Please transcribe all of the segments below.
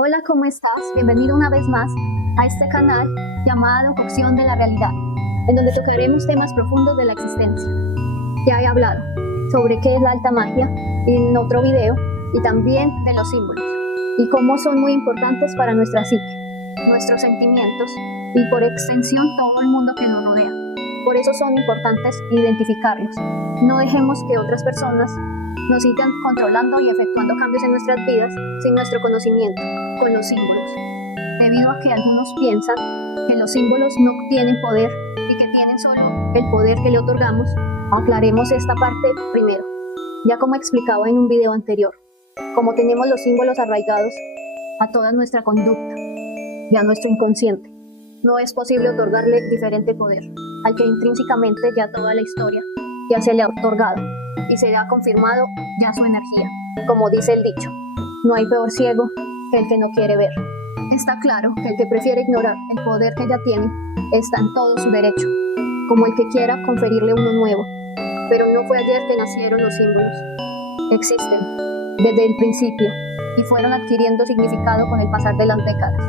Hola, ¿cómo estás? Bienvenido una vez más a este canal llamado Cocción de la Realidad, en donde tocaremos temas profundos de la existencia. Ya he hablado sobre qué es la alta magia en otro video y también de los símbolos y cómo son muy importantes para nuestra psique, nuestros sentimientos y por extensión todo el mundo que nos rodea. Por eso son importantes identificarlos. No dejemos que otras personas nos sigan controlando y efectuando cambios en nuestras vidas sin nuestro conocimiento con los símbolos. Debido a que algunos piensan que los símbolos no tienen poder y que tienen solo el poder que le otorgamos, aclaremos esta parte primero. Ya como explicaba en un video anterior, como tenemos los símbolos arraigados a toda nuestra conducta y a nuestro inconsciente, no es posible otorgarle diferente poder al que intrínsecamente ya toda la historia ya se le ha otorgado y se le ha confirmado ya su energía. Como dice el dicho, no hay peor ciego que el que no quiere ver. Está claro que el que prefiere ignorar el poder que ya tiene está en todo su derecho, como el que quiera conferirle uno nuevo. Pero no fue ayer que nacieron los símbolos. Existen desde el principio y fueron adquiriendo significado con el pasar de las décadas.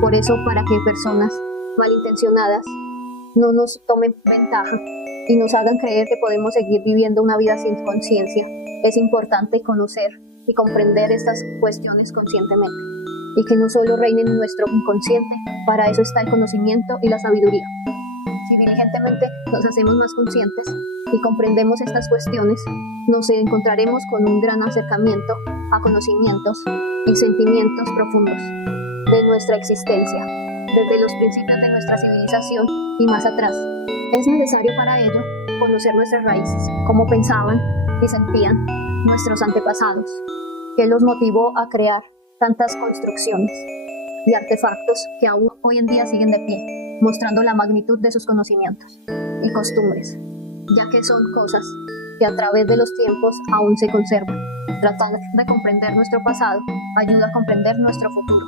Por eso, para que personas malintencionadas no nos tomen ventaja y nos hagan creer que podemos seguir viviendo una vida sin conciencia, es importante conocer y comprender estas cuestiones conscientemente, y que no solo reinen en nuestro inconsciente, para eso está el conocimiento y la sabiduría. Si diligentemente nos hacemos más conscientes y comprendemos estas cuestiones, nos encontraremos con un gran acercamiento a conocimientos y sentimientos profundos de nuestra existencia, desde los principios de nuestra civilización y más atrás. Es necesario para ello conocer nuestras raíces, cómo pensaban y sentían nuestros antepasados, qué los motivó a crear tantas construcciones y artefactos que aún hoy en día siguen de pie, mostrando la magnitud de sus conocimientos y costumbres, ya que son cosas que a través de los tiempos aún se conservan. Tratar de comprender nuestro pasado ayuda a comprender nuestro futuro,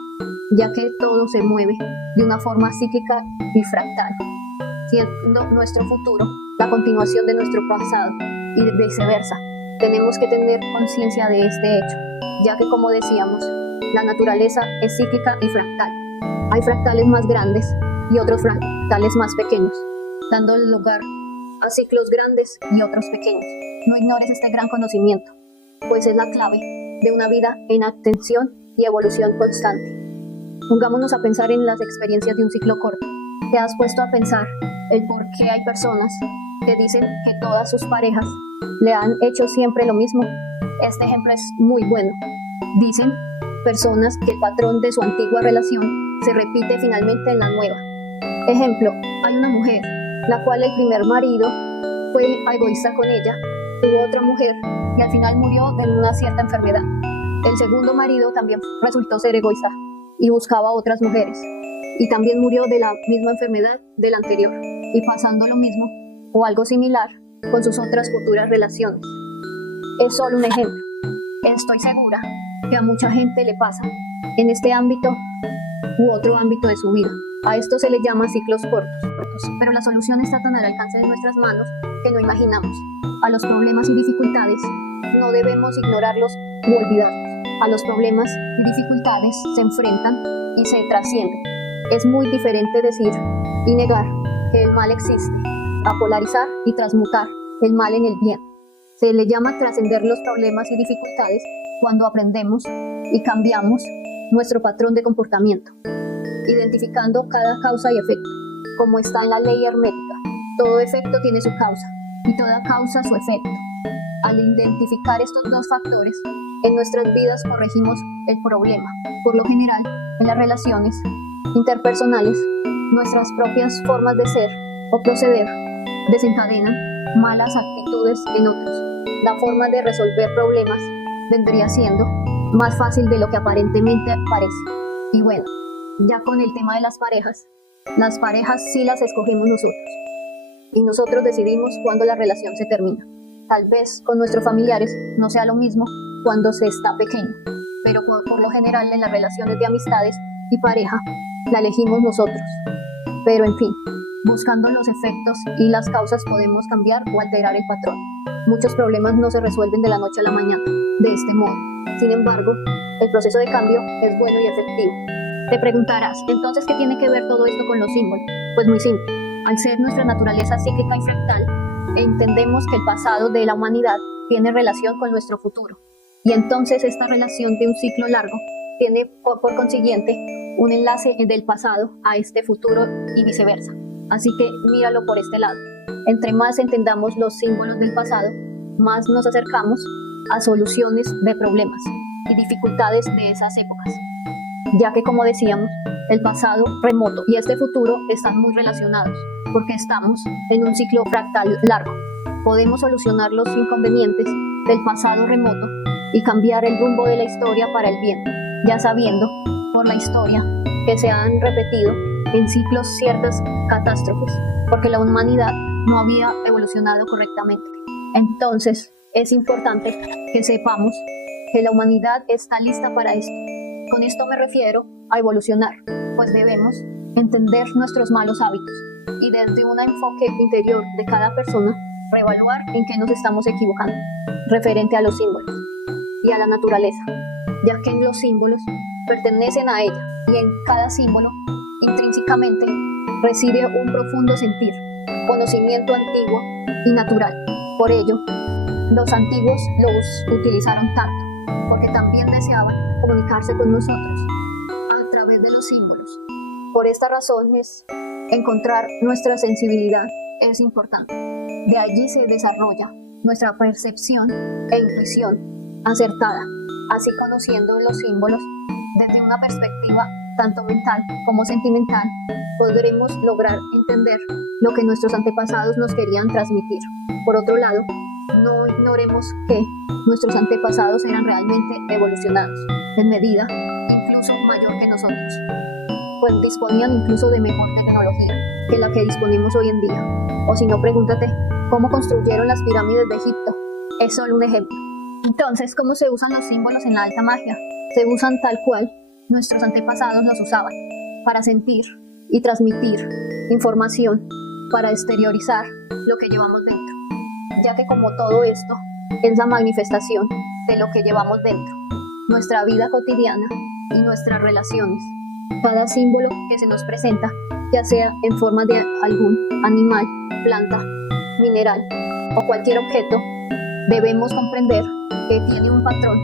ya que todo se mueve de una forma psíquica y fractal, siendo nuestro futuro la continuación de nuestro pasado y viceversa. Tenemos que tener conciencia de este hecho, ya que, como decíamos, la naturaleza es psíquica y fractal. Hay fractales más grandes y otros fractales más pequeños, dando lugar a ciclos grandes y otros pequeños. No ignores este gran conocimiento, pues es la clave de una vida en atención y evolución constante. Pongámonos a pensar en las experiencias de un ciclo corto. ¿Te has puesto a pensar el por qué hay personas que dicen que todas sus parejas le han hecho siempre lo mismo? Este ejemplo es muy bueno. Dicen personas que el patrón de su antigua relación se repite finalmente en la nueva. Ejemplo, hay una mujer, la cual el primer marido fue egoísta con ella, tuvo otra mujer y al final murió de una cierta enfermedad. El segundo marido también resultó ser egoísta y buscaba otras mujeres, y también murió de la misma enfermedad del anterior, y pasando lo mismo o algo similar con sus otras futuras relaciones. Es solo un ejemplo. Estoy segura que a mucha gente le pasa en este ámbito u otro ámbito de su vida. A esto se le llama ciclos cortos, pero la solución está tan al alcance de nuestras manos que no imaginamos. A los problemas y dificultades no debemos ignorarlos u olvidarlos. A los problemas y dificultades se enfrentan y se trascienden. Es muy diferente decir y negar que el mal existe, a polarizar y transmutar el mal en el bien. Se le llama trascender los problemas y dificultades cuando aprendemos y cambiamos nuestro patrón de comportamiento, identificando cada causa y efecto, como está en la ley hermética. Todo efecto tiene su causa y toda causa su efecto. Al identificar estos dos factores, en nuestras vidas corregimos el problema. Por lo general, en las relaciones interpersonales, nuestras propias formas de ser o proceder desencadenan malas actitudes en otros. La forma de resolver problemas vendría siendo más fácil de lo que aparentemente parece. Y bueno, ya con el tema de las parejas sí las escogimos nosotros. Y nosotros decidimos cuándo la relación se termina. Tal vez con nuestros familiares no sea lo mismo cuando se está pequeño, pero por lo general en las relaciones de amistades y pareja la elegimos nosotros. Pero en fin, buscando los efectos y las causas podemos cambiar o alterar el patrón. Muchos problemas no se resuelven de la noche a la mañana de este modo, Sin embargo, el proceso de cambio es bueno y efectivo. Te preguntarás, entonces, ¿qué tiene que ver todo esto con los símbolos? Pues muy simple. Al ser nuestra naturaleza cíclica y fractal, entendemos que el pasado de la humanidad tiene relación con nuestro futuro. Y entonces esta relación de un ciclo largo tiene por consiguiente un enlace del pasado a este futuro y viceversa. Así que míralo por este lado. Entre más entendamos los símbolos del pasado, más nos acercamos a soluciones de problemas y dificultades de esas épocas. Ya que, como decíamos, el pasado remoto y este futuro están muy relacionados, porque estamos en un ciclo fractal largo. Podemos solucionar los inconvenientes del pasado remoto y cambiar el rumbo de la historia para el bien, ya sabiendo por la historia que se han repetido en ciclos ciertas catástrofes, porque la humanidad no había evolucionado correctamente. Entonces, es importante que sepamos que la humanidad está lista para esto. Con esto me refiero a evolucionar, pues debemos entender nuestros malos hábitos y desde un enfoque interior de cada persona, reevaluar en qué nos estamos equivocando, referente a los símbolos y a la naturaleza, ya que los símbolos pertenecen a ella y en cada símbolo intrínsecamente reside un profundo sentir, conocimiento antiguo y natural. Por ello, los antiguos los utilizaron tanto, porque también deseaban comunicarse con nosotros a través de los símbolos. Por esta razón encontrar nuestra sensibilidad es importante. De allí se desarrolla nuestra percepción e intuición acertada, así conociendo los símbolos desde una perspectiva tanto mental como sentimental, podremos lograr entender lo que nuestros antepasados nos querían transmitir. Por otro lado, no ignoremos que nuestros antepasados eran realmente evolucionados, en medida incluso mayor que nosotros, pues disponían incluso de mejor tecnología que la que disponemos hoy en día. O si no, pregúntate cómo construyeron las pirámides de Egipto. Es solo un ejemplo. Entonces, ¿cómo se usan los símbolos en la alta magia? Se usan tal cual nuestros antepasados los usaban, para sentir y transmitir información, para exteriorizar lo que llevamos dentro, ya que como todo esto es la manifestación de lo que llevamos dentro, nuestra vida cotidiana y nuestras relaciones. Cada símbolo que se nos presenta, ya sea en forma de algún animal, planta, mineral o cualquier objeto, debemos comprender que tiene un patrón,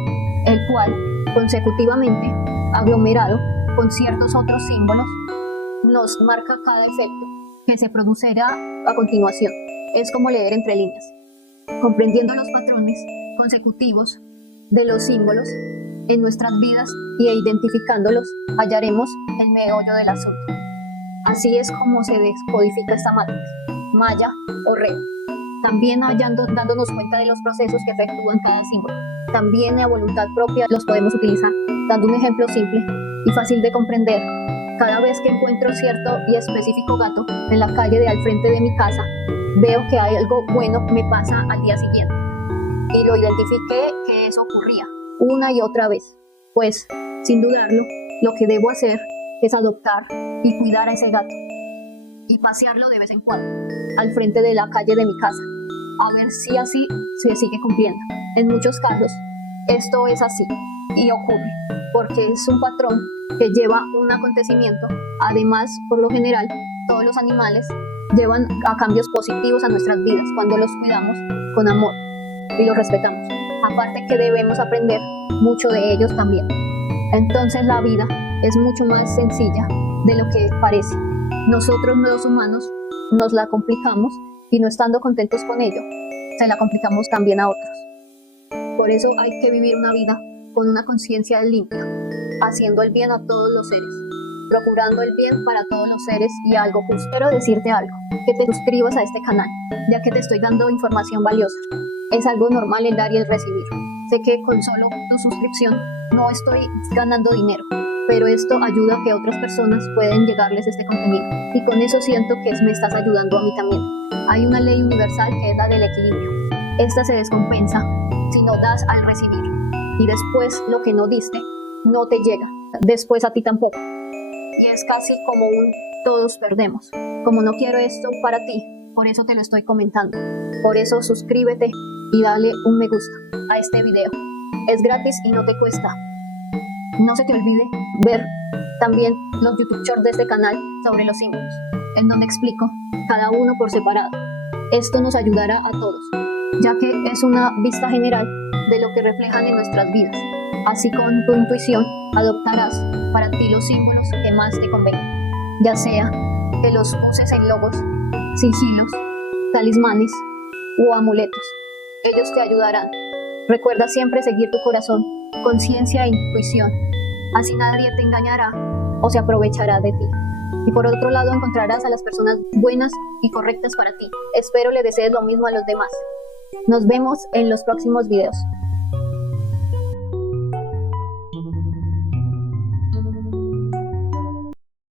el cual consecutivamente, aglomerado con ciertos otros símbolos, nos marca cada efecto que se producirá a continuación. Es como leer entre líneas. Comprendiendo los patrones consecutivos de los símbolos en nuestras vidas y identificándolos, hallaremos el meollo del asunto. Así es como se descodifica esta matriz, maya o red. También dándonos cuenta de los procesos que efectúan cada símbolo. También a voluntad propia los podemos utilizar, dando un ejemplo simple y fácil de comprender. Cada vez que encuentro cierto y específico gato en la calle de al frente de mi casa, veo que hay algo bueno me pasa al día siguiente. Y lo identifiqué que eso ocurría una y otra vez. Pues, sin dudarlo, lo que debo hacer es adoptar y cuidar a ese gato y pasearlo de vez en cuando al frente de la calle de mi casa, a ver si así se sigue cumpliendo. En muchos casos, esto es así y ocurre, porque es un patrón que lleva un acontecimiento. Además, por lo general, todos los animales llevan a cambios positivos a nuestras vidas cuando los cuidamos con amor y los respetamos. Aparte que debemos aprender mucho de ellos también. Entonces la vida es mucho más sencilla de lo que parece. Nosotros los humanos nos la complicamos y no estando contentos con ello, se la complicamos también a otros. Por eso hay que vivir una vida con una conciencia limpia, haciendo el bien a todos los seres, procurando el bien para todos los seres y algo justo. Quiero decirte algo, que te suscribas a este canal, ya que te estoy dando información valiosa. Es algo normal el dar y el recibir. Sé que con solo tu suscripción no estoy ganando dinero, pero esto ayuda a que otras personas puedan llegarles este contenido. Y con eso siento que me estás ayudando a mí también. Hay una ley universal que es la del equilibrio. Esta se descompensa si no das al recibir. Y después lo que no diste no te llega. Después a ti tampoco. Y es casi como un todos perdemos. Como no quiero esto para ti, por eso te lo estoy comentando. Por eso suscríbete y dale un me gusta a este video. Es gratis y no te cuesta. No se te olvide ver también los YouTube Shorts de este canal sobre los símbolos, en donde explico cada uno por separado. Esto nos ayudará a todos, ya que es una vista general de lo que reflejan en nuestras vidas. Así con tu intuición adoptarás para ti los símbolos que más te convengan, ya sea que los uses en logos, sigilos, talismanes o amuletos. Ellos te ayudarán. Recuerda siempre seguir tu corazón, conciencia e intuición. Así nadie te engañará o se aprovechará de ti. Y por otro lado encontrarás a las personas buenas y correctas para ti. Espero le desees lo mismo a los demás. Nos vemos en los próximos videos.